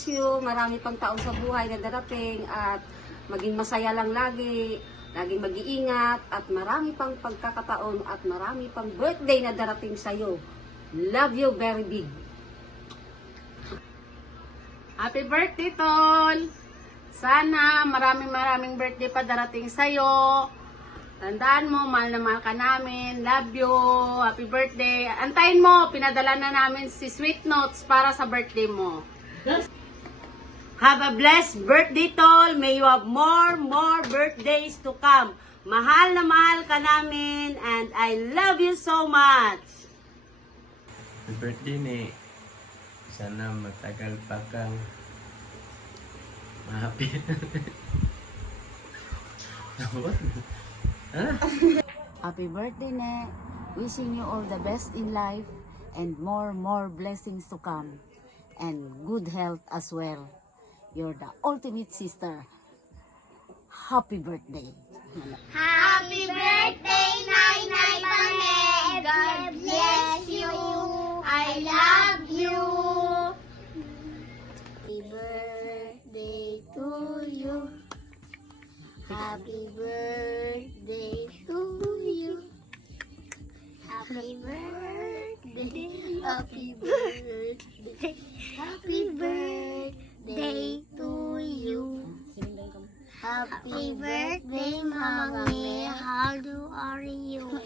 bless you. Marami pang taon sa buhay na darating at maging masaya lang lagi. Laging mag-iingat at marami pang pagkakataon at marami pang birthday na darating sa'yo. Love you very big. Happy birthday, Tol! Sana maraming birthday pa darating sa'yo. Tandaan mo, mahal na mahal ka namin. Love you. Happy birthday. Antayin mo, pinadala na namin si Sweet Notes para sa birthday mo. Have a blessed birthday, Tol. May you have more birthdays to come. Mahal na mahal ka namin and I love you so much. Happy birthday ni. Sana matagal pa kang happy. Happy birthday, Ne. Wishing you all the best in life and more blessings to come. And good health as well. You're the ultimate sister. Happy birthday. Happy birthday, Nainay Bane! God bless you! I love you! Happy birthday to you. Happy birthday to you. Happy birthday, happy birthday, happy birthday to you. Happy birthday, Mommy. How are you?